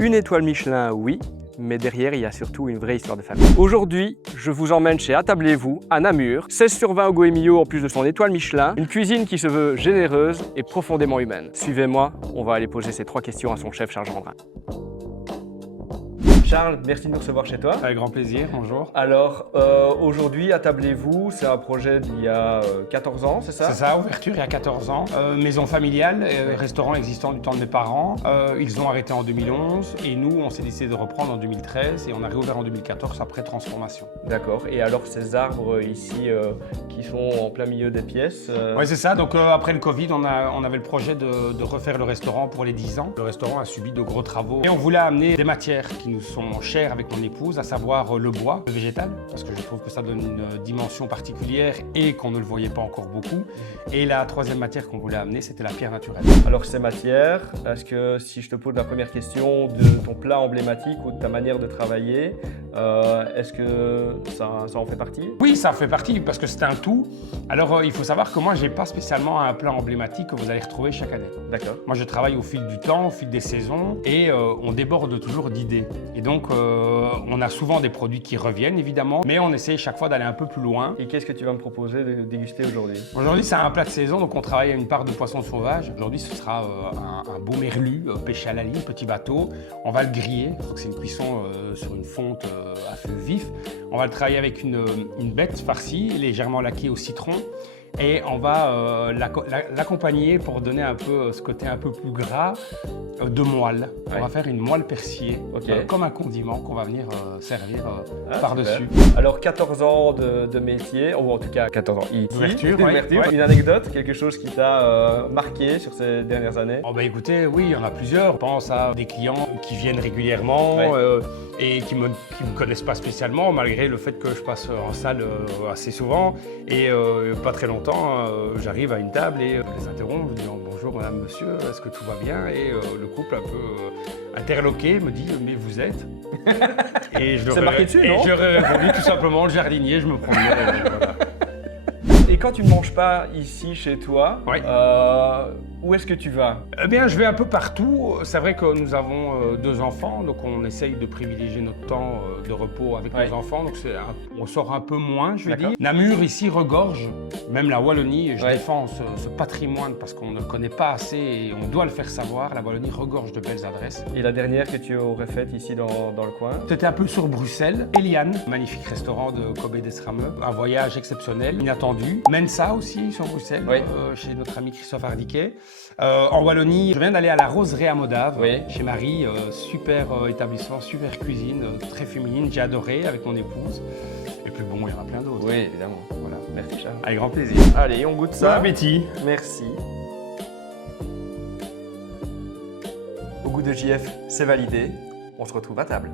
Une étoile Michelin, oui, mais derrière, il y a surtout une vraie histoire de famille. Aujourd'hui, je vous emmène chez Attablez-vous, à Namur. 16 sur 20 au Goemio en plus de son étoile Michelin. Une cuisine qui se veut généreuse et profondément humaine. Suivez-moi, on va aller poser ces 3 questions à son chef Charles Gendrin. Charles, merci de nous recevoir chez toi. Avec grand plaisir, bonjour. Alors, aujourd'hui, Attablez-vous, c'est un projet d'il y a 14 ans, c'est ça? C'est ça, ouverture il y a 14 ans. Maison familiale, restaurant existant du temps de mes parents. Ils ont arrêté en 2011 et nous, on s'est décidé de reprendre en 2013 et on a réouvert en 2014 après transformation. D'accord. Et alors, ces arbres ici qui sont en plein milieu des pièces Oui, c'est ça. Donc, après le Covid, on avait le projet de refaire le restaurant pour les 10 ans. Le restaurant a subi de gros travaux et on voulait amener des matières qui nous sont chères avec mon épouse, à savoir le bois, le végétal, parce que je trouve que ça donne une dimension particulière et qu'on ne le voyait pas encore beaucoup. Et la troisième matière qu'on voulait amener, c'était la pierre naturelle. Alors ces matières, est-ce que si je te pose la première question de ton plat emblématique ou de ta manière de travailler, est-ce que ça en fait partie? Oui, ça fait partie parce que c'est un tout. Alors il faut savoir que moi, je n'ai pas spécialement un plat emblématique que vous allez retrouver chaque année. D'accord. Moi, je travaille au fil du temps, au fil des saisons et on déborde toujours d'idées. Et donc, on a souvent des produits qui reviennent, évidemment, mais on essaye chaque fois d'aller un peu plus loin. Et qu'est-ce que tu vas me proposer de déguster aujourd'hui? Aujourd'hui, c'est un plat de saison, donc on travaille à une part de poisson sauvage. Aujourd'hui, ce sera un beau merlu pêché à la ligne, petit bateau. On va le griller, donc c'est une cuisson sur une fonte à feu vif. On va le travailler avec une bête farcie, légèrement laquée au citron. Et on va l'accompagner pour donner un peu ce côté un peu plus gras de moelle. Ouais. On va faire une moelle persillée, Okay. comme un condiment qu'on va venir servir par-dessus. Alors 14 ans de métier, ou en tout cas 14 ans ici. D'ouverture, D'ouverture. ouais. Une anecdote, quelque chose qui t'a marqué sur ces dernières années? Oh bah écoutez, oui, il y en a plusieurs. Je pense à des clients qui viennent régulièrement et qui me connaissent pas spécialement, malgré le fait que je passe en salle assez souvent. Et pas très longtemps, j'arrive à une table et je les interromps, je dis bonjour madame, monsieur, est-ce que tout va bien? Et le couple un peu interloqué me dit mais vous êtes? Et je C'est marqué dessus, non? Et je leur ai répondu tout simplement le jardinier, je me promenais. Voilà. Et quand tu ne manges pas ici chez toi, Oui. Où est-ce que tu vas? Eh bien, je vais un peu partout. C'est vrai que nous avons 2 enfants, donc on essaye de privilégier notre temps de repos avec nos enfants. Donc on sort un peu moins, je vais dire. Namur ici regorge, même la Wallonie. Je défends ce patrimoine parce qu'on ne le connaît pas assez et on doit le faire savoir. La Wallonie regorge de belles adresses. Et la dernière que tu aurais faite ici dans le coin? C'était un peu sur Bruxelles. Eliane, magnifique restaurant de Kobe d'Esrameux. Un voyage exceptionnel, inattendu. Mensa aussi sur Bruxelles, chez notre ami Christophe Hardiquet. En Wallonie, je viens d'aller à la Roseraie à Modave, chez Marie. Super établissement, super cuisine, très féminine. J'ai adoré avec mon épouse. Et puis bon, il y en a plein d'autres. Oui, évidemment. Voilà. Merci Charles. Avec grand plaisir. Allez, on goûte ça. Bon appétit. Merci. Au goût de JF, c'est validé. On se retrouve à table.